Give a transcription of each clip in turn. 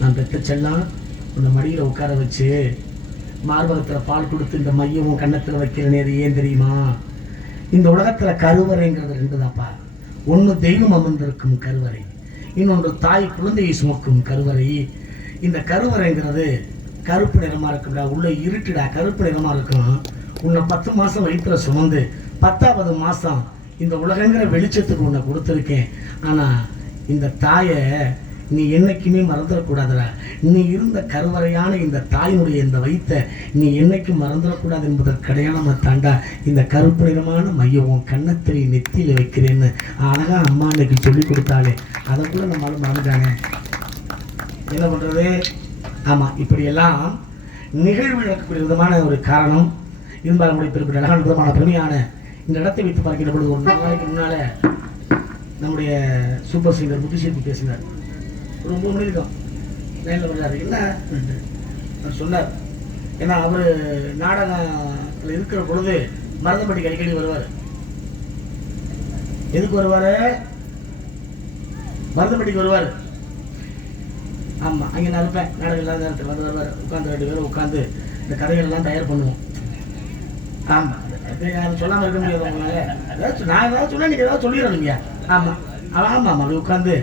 நான் பெற்ற செல்லாம் உன்னை மடியில் உட்கார வச்சு மார்பகத்தில் பால் கொடுத்து இந்த மையமும் கன்னத்தில் வைக்கிற நேரம் ஏன் தெரியுமா? இந்த உலகத்தில் கருவறைங்கிறது ரெண்டு தான்ப்பா. ஒன்று தெய்வம் அமர்ந்திருக்கும் கருவறை, இன்னொன்று தாய் குழந்தையை சுமக்கும் கருவறை. இந்த கருவறைங்கிறது கருப்பு நிறமாக இருக்குடா, உள்ள இருட்டுடா, கருப்பு நிறமாக இருக்கும். உன்னை 10 மாதம் வயிற்றுல சுமந்து 10வது மாதம் இந்த உலகங்கிற வெளிச்சத்துக்கு உன்னை கொடுத்துருக்கேன். ஆனால் இந்த தாயை நீ என்னைக்குமே மறந்துடக்கூடாதுடா. நீ இருந்த கருவறையான இந்த தாயினுடைய இந்த வயிற்றை நீ என்னைக்கும் மறந்துடக்கூடாது என்பதற்கு அடையாளமாக தாண்டா இந்த கருப்பு நிறமான மையம் கன்னத்திரி நெத்தியில் வைக்கிறேன்னு அழகா அம்மா இன்னைக்கு சொல்லி கொடுத்தாலே அதை கூட நம்மளால மறந்துட்டானே. என்ன பண்ணுறது? ஆமாம், இப்படியெல்லாம் நிகழ்வு நடக்கக்கூடிய விதமான ஒரு காரணம் இருந்தால் நம்முடைய பெருப்பிட்ட அழகான விதமான பெருமையான இந்த இடத்தை வைத்து பார்க்கின்ற பொழுது ஒரு 4 நாளைக்கு முன்னால் நம்முடைய சூப்பர் சிங்கர் புத்திசேர்த்தி பேசினார். ஒரு 9 மணி இருக்கும் லைனில் வர்றாரு. என்ன சொன்னார்? ஏன்னா அவர் நாடகத்தில் இருக்கிற பொழுது மருதம்பட்டிக்கு அடிக்கடி வருவார். எதுக்கு வருவார்? மருதம்பட்டிக்கு வருவார். ஆமாம், அங்கே நான் இருப்பேன். நாடகம் இல்லாத நேரத்தில் வந்து வருவார். உட்காந்து 2 பேரும் உட்காந்து இந்த கதைகள்லாம் தயார் பண்ணுவோம். ஆமாம், யாரும் சொல்லாமல் இருக்க முடியாது உங்களால். ஏதாச்சும் நான் ஏதாவது சொன்னால் நீங்கள் ஏதாவது சொல்லிடுறீங்க. ஆமாம் ஆமாம், அது உட்காந்து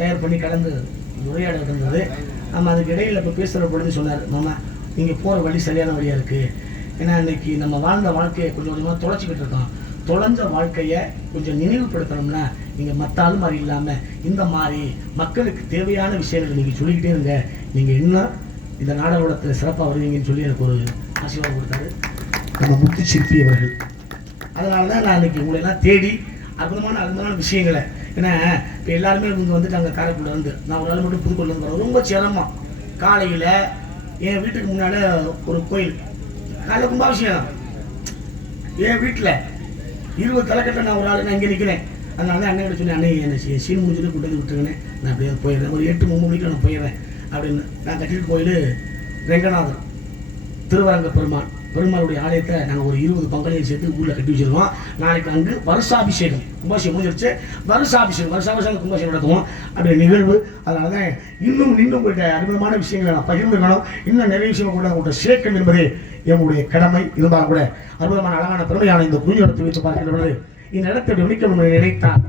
தயார் பண்ணி கலந்து உரையாட இருந்தது. ஆமாம், அதுக்கு இடையில் இப்போ பேசுகிற பொழுது சொன்னார், மாமா நீங்கள் போகிற வழி சரியான வழியாக இருக்குது. ஏன்னா இன்றைக்கி நம்ம வாழ்ந்த வாழ்க்கையை கொஞ்சம் கொஞ்சமாக தொலைச்சிக்கிட்டு இருக்கோம். தொலைஞ்ச வாழ்க்கையை கொஞ்சம் நினைவுபடுத்தணும்னா நீங்கள் மற்ற ஆள் மாதிரி இல்லாமல் இந்த மாதிரி மக்களுக்கு தேவையான விஷயங்களை நீங்கள் சொல்லிக்கிட்டே இருங்க. நீங்கள் இன்னும் இந்த நாடகத்தில் சிறப்பாக வருவீங்கன்னு சொல்லி எனக்கு ஒரு ஆசீர்வாதம் கொடுத்தாரு நம்ம முத்துச்சிற்பி அவர்கள். அதனால தான் நான் இன்றைக்கி உங்களெல்லாம் தேடி அற்புதமான விஷயங்களை. ஏன்னா இப்போ எல்லாருமே இவங்க வந்துட்டாங்க காரைக்குடியில் வந்து. நான் ஒரு நாள் மட்டும் புதுக்கோயில் வந்து ரொம்ப சிரமம். காலையில் என் வீட்டுக்கு முன்னால் ஒரு கோயில் காலையில் கும்பாபிஷேகம். என் வீட்டில் 20 தலைக்கட்டை நான் ஒரு ஆள் நான் இங்கே நிற்கிறேன். அதனால தான் அண்ணன் சொல்லி அண்ணன் என்னை சீன் முடிச்சுட்டு கொண்டு வந்து விட்டுருங்கண்ணே, நான் அப்படியே போயிடுறேன். ஒரு 8-9 மணிக்கு நான் போயிடுறேன் அப்படின்னு. நான் கட்டிட்டு கோயில் ரெங்கநாதர் திருவரங்க பெருமாளுடைய ஆலயத்தை நாங்கள் ஒரு 20 பங்களியை சேர்த்து ஊரில் கட்டி வச்சிருக்கோம். நாளைக்கு அங்கு வருஷாபிஷேகம், கும்பாபிஷேகம் முடிஞ்சிருச்சு, வருஷாபிஷேகம் கும்பாபிஷேகம் நடத்துவோம் அப்படி நிகழ்வு. அதனால தான் இன்னும் போயிட்ட அற்புதமான விஷயங்களை நான் பகிர்ந்துக்கணும். இன்னும் நிறைய விஷயங்கள் கூட உங்கள்கிட்ட சேர்க்கணும் என்பதே என்னுடைய கடமை. இருந்தாலும் கூட அற்புதமான அழகான பெருமையான இந்த குறிஞ்சி இடத்தை வைத்து பார்க்கின்ற பொழுது இந்த இடத்தை விழிக்கணும் நினைத்தார்